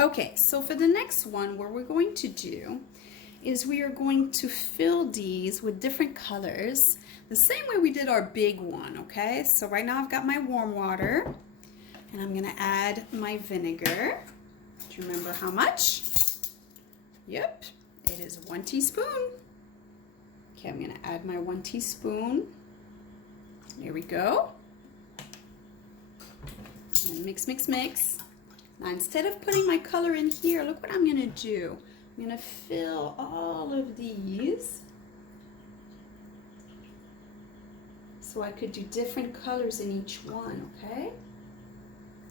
Okay, so for the next one, what we're going to do is we are going to fill these with different colors, the same way we did our big one, okay? So right now I've got my warm water, and I'm gonna add my vinegar. Do you remember how much? Yep, it is 1 teaspoon. Okay, I'm gonna add my 1 teaspoon. There we go. And mix, mix, mix. Now instead of putting my color in here, look what I'm gonna do. I'm gonna fill all of these so I could do different colors in each one, okay?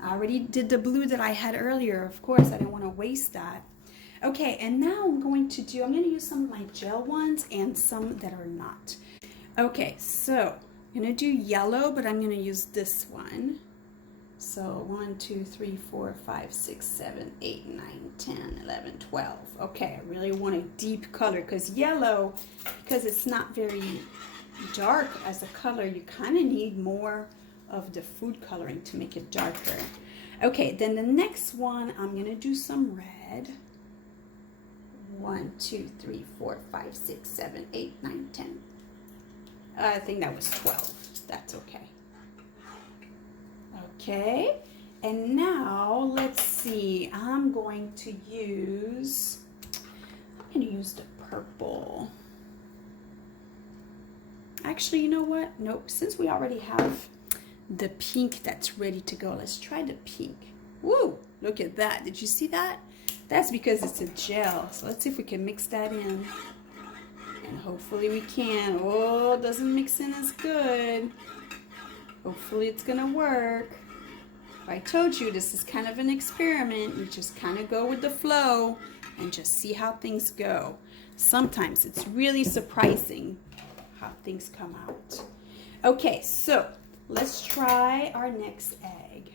I already did the blue that I had earlier. Of course, I didn't want to waste that. Okay, and now I'm going to use some of my gel ones and some that are not. Okay, so I'm gonna do yellow, but I'm gonna use this one. So 1, 2, 3, 4, 5, 6, 7, 8, 9, 10, 11, 12. Okay, I really want a deep color because yellow, because it's not very dark as a color, you kind of need more of the food coloring to make it darker. Okay, then the next one, I'm going to do some red. 1, 2, 3, 4, 5, 6, 7, 8, 9, 10. I think that was 12. That's okay. Okay, and now let's see, I'm going to use the purple. Actually, you know what? Nope, since we already have the pink that's ready to go, let's try the pink. Woo, look at that. Did you see that? That's because it's a gel. So let's see if we can mix that in. And hopefully we can. Oh, it doesn't mix in as good. Hopefully it's gonna work. I told you this is kind of an experiment. You just kind of go with the flow and just see how things go. Sometimes it's really surprising how things come out. Okay, so let's try our next egg.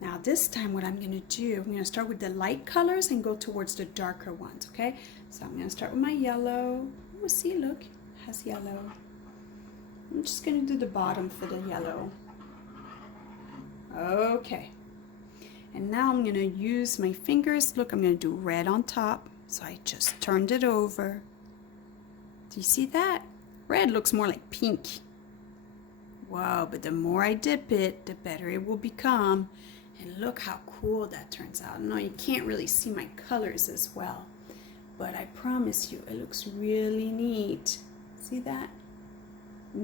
Now this time what I'm going to do, I'm going to start with the light colors and go towards the darker ones, okay? So I'm going to start with my yellow. Oh, see, look, it has yellow. I'm just going to do the bottom for the yellow. Okay, and now I'm going to use my fingers. Look, I'm going to do red on top. So I just turned it over. Do you see that? Red looks more like pink. Wow, but the more I dip it, the better it will become. And look how cool that turns out. No, you can't really see my colors as well, but I promise you, it looks really neat. See that?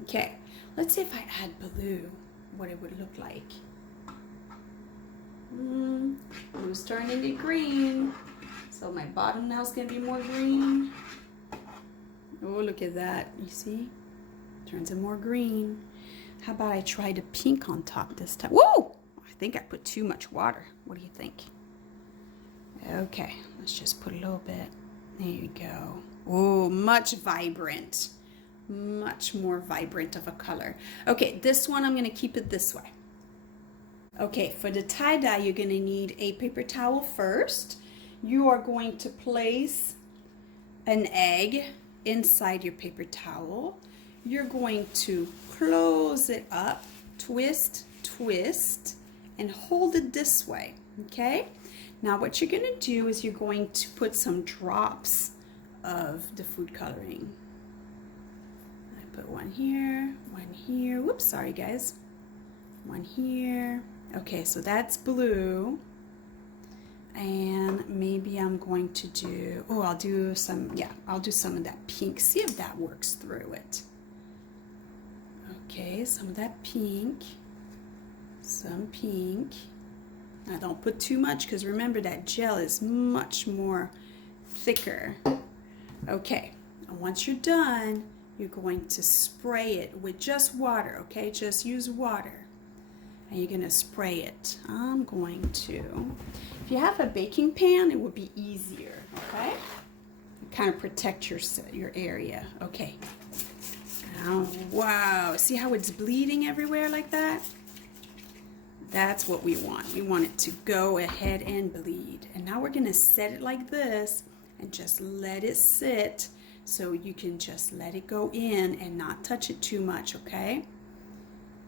Okay, let's see if I add blue, what it would look like. Blue's starting to get green. So my bottom now is going to be more green. Oh, look at that. You see? Turns it more green. How about I try the pink on top this time? Whoa! I think I put too much water. What do you think? Okay, let's just put a little bit. There you go. Oh, much vibrant. Much more vibrant of a color. Okay, this one I'm going to keep it this way. Okay, for the tie-dye, you're going to need a paper towel first. You are going to place an egg inside your paper towel. You're going to close it up, twist, twist, and hold it this way, okay? Now what you're going to do is you're going to put some drops of the food coloring. I put one here, one here. Whoops, sorry guys. One here. Okay, so that's blue. And maybe I'm going to do, oh, I'll do some of that pink. See if that works through it. Okay, some of that pink, some pink. Now don't put too much because remember that gel is much more thicker. Okay, and once you're done, you're going to spray it with just water, okay? Just use water. And you're gonna spray it. I'm going to, if you have a baking pan, it would be easier, okay? Kind of protect your area. Okay. Now, wow, see how it's bleeding everywhere like that? That's what we want. We want it to go ahead and bleed. And now we're gonna set it like this and just let it sit so you can just let it go in and not touch it too much, okay?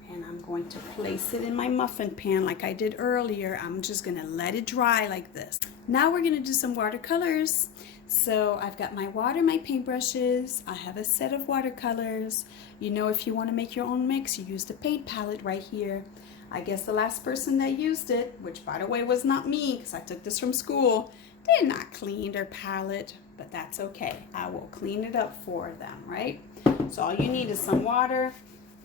And I'm going to place it in my muffin pan like I did earlier. I'm just gonna let it dry like this. Now we're gonna do some watercolors. So I've got my water, my paintbrushes. I have a set of watercolors. You know, if you wanna make your own mix, you use the paint palette right here. I guess the last person that used it, which by the way was not me because I took this from school, did not clean their palette, but that's okay. I will clean it up for them, right? So all you need is some water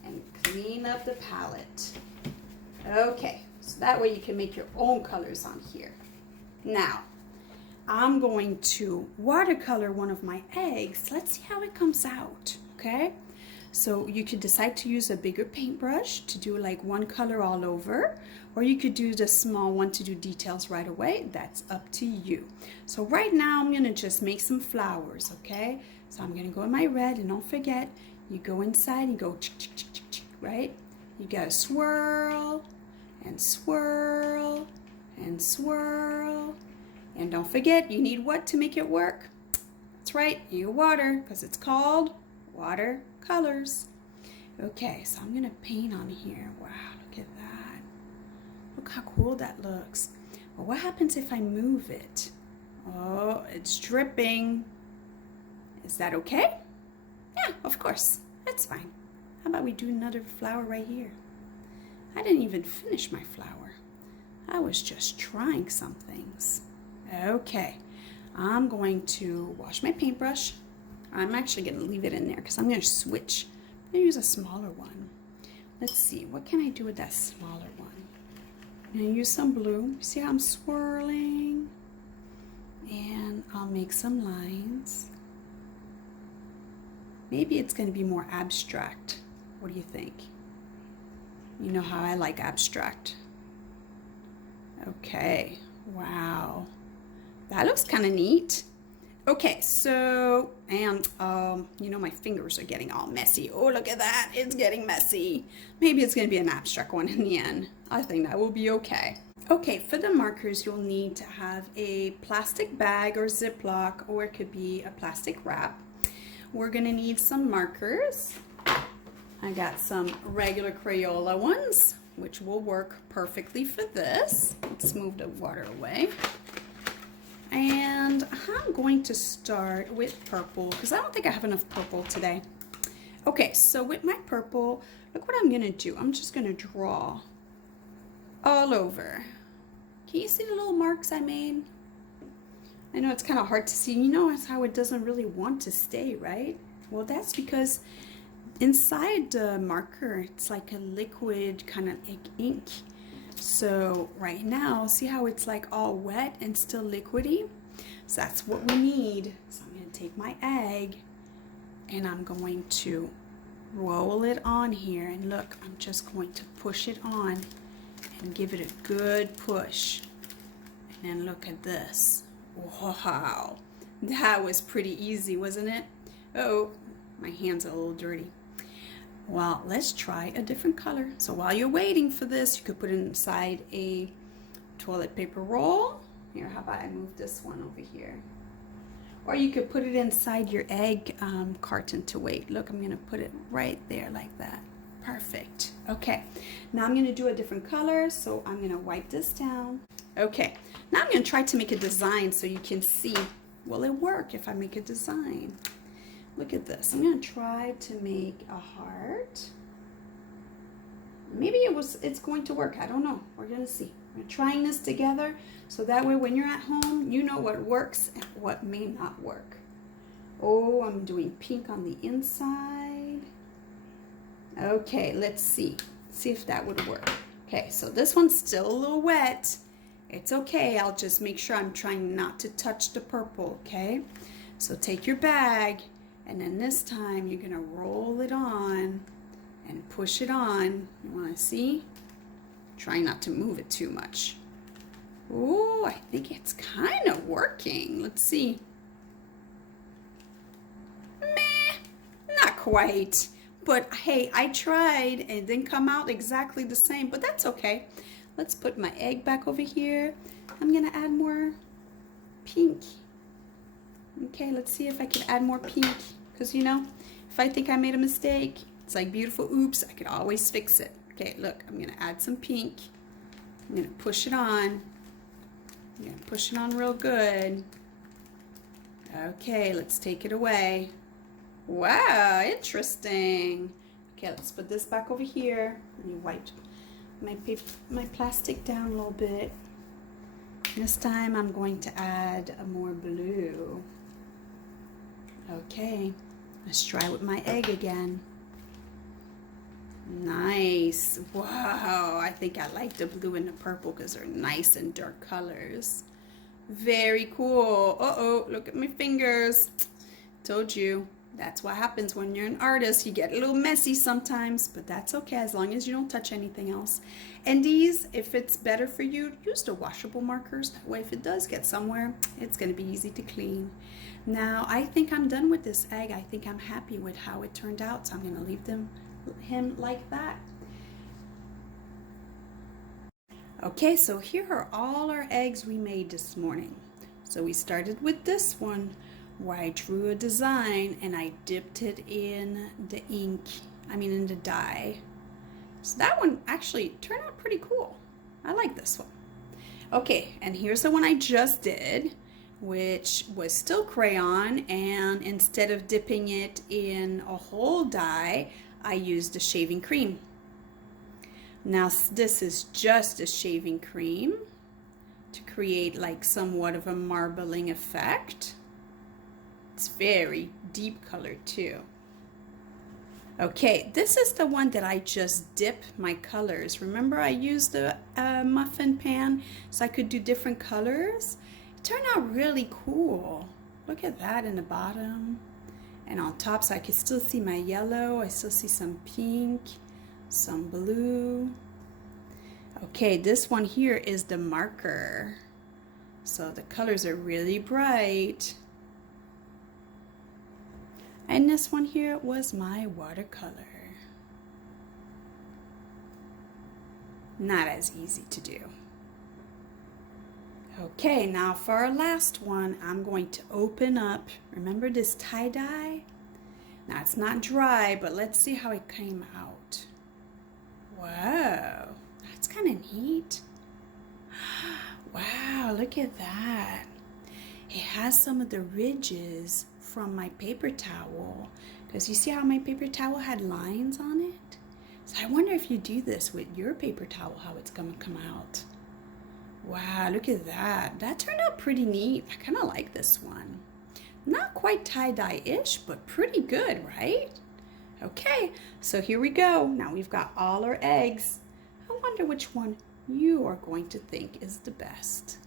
and clean up the palette. Okay, so that way you can make your own colors on here. Now, I'm going to watercolor one of my eggs. Let's see how it comes out, okay? So you could decide to use a bigger paintbrush to do like one color all over, or you could do the small one to do details right away. That's up to you. So right now I'm gonna just make some flowers, okay? So I'm gonna go in my red, and don't forget, you go inside and go right? You gotta swirl and swirl and swirl. And don't forget, you need what to make it work? That's right, your water, because it's called watercolors. Okay, so I'm gonna paint on here. Wow, look at that. Look how cool that looks. But what happens if I move it? Oh, it's dripping. Is that okay? Yeah, of course, that's fine. How about we do another flower right here? I didn't even finish my flower. I was just trying some things. Okay, I'm going to wash my paintbrush. I'm actually going to leave it in there because I'm going to switch. I'm going to use a smaller one. Let's see, what can I do with that smaller one? I'm going to use some blue. See how I'm swirling? And I'll make some lines. Maybe it's going to be more abstract. What do you think? You know how I like abstract. Okay, wow. That looks kind of neat. Okay, so, and you know, my fingers are getting all messy. Oh, look at that, it's getting messy. Maybe it's gonna be an abstract one in the end. I think that will be okay. Okay, for the markers, you'll need to have a plastic bag or Ziploc, or it could be a plastic wrap. We're gonna need some markers. I got some regular Crayola ones, which will work perfectly for this. Let's move the water away. And I'm going to start with purple because I don't think I have enough purple today. Okay, so with my purple, look what I'm gonna do. I'm just gonna draw all over. Can you see the little marks I made? I know it's kind of hard to see. You know how it doesn't really want to stay, right? Well, that's because inside the marker, it's like a liquid kind of like ink. So right now, see how it's like all wet and still liquidy? So that's what we need. So I'm going to take my egg and I'm going to roll it on here. And look, I'm just going to push it on and give it a good push. And then look at this. Wow, that was pretty easy, wasn't it? Oh, my hands are a little dirty. Well, let's try a different color. So while you're waiting for this, you could put it inside a toilet paper roll. Here, how about I move this one over here? Or you could put it inside your egg carton to wait. Look, I'm gonna put it right there like that. Perfect. Okay, now I'm gonna do a different color. So I'm gonna wipe this down. Okay, now I'm gonna try to make a design so you can see, will it work if I make a design? Look at this. I'm going to try to make a heart. Maybe it's going to work. I don't know. We're going to see. We're trying this together so that way when you're at home, you know what works and what may not work. Oh, I'm doing pink on the inside. Okay, let's see. See if that would work. Okay, so this one's still a little wet. It's okay. I'll just make sure I'm trying not to touch the purple, okay? So take your bag. And then this time you're gonna roll it on and push it on. You wanna see? Try not to move it too much. Oh, I think it's kind of working. Let's see. Meh, not quite. But hey, I tried and it didn't come out exactly the same, but that's okay. Let's put my egg back over here. I'm gonna add more pink. Okay, let's see if I can add more pink. Because, you know, if I think I made a mistake, it's like beautiful oops, I could always fix it. Okay, look, I'm gonna add some pink. I'm gonna push it on. I'm gonna push it on real good. Okay, let's take it away. Wow, interesting. Okay, let's put this back over here. Let me wipe my plastic down a little bit. This time I'm going to add more blue. Okay, let's try with my egg again. Nice. Wow, I think I like the blue and the purple because they're nice and dark colors. Very cool. Uh-oh, look at my fingers. Told you. That's what happens when you're an artist. You get a little messy sometimes, but that's okay as long as you don't touch anything else. And these, if it's better for you, use the washable markers. That way if it does get somewhere, it's going to be easy to clean. Now, I think I'm done with this egg. I think I'm happy with how it turned out, so I'm going to leave him like that. Okay, so here are all our eggs we made this morning. So we started with this one, where I drew a design and I dipped it in the ink, in the dye. So that one actually turned out pretty cool. I like this one. Okay, and here's the one I just did, which was still crayon, and instead of dipping it in a whole dye, I used a shaving cream. Now this is just a shaving cream to create like somewhat of a marbling effect. It's very deep color too. Okay, this is the one that I just dip my colors. Remember I used the muffin pan so I could do different colors? It turned out really cool. Look at that in the bottom. And on top, so I can still see my yellow. I still see some pink, some blue. Okay, this one here is the marker. So the colors are really bright. And this one here was my watercolor. Not as easy to do. Okay, now for our last one, I'm going to open up, remember this tie-dye? Now it's not dry, but let's see how it came out. Wow, that's kind of neat. Wow, look at that. It has some of the ridges from my paper towel, because you see how my paper towel had lines on it? So I wonder if you do this with your paper towel, how it's gonna come out. Wow, look at that. That turned out pretty neat. I kind of like this one. Not quite tie-dye-ish, but pretty good, right? Okay, so here we go. Now we've got all our eggs. I wonder which one you are going to think is the best.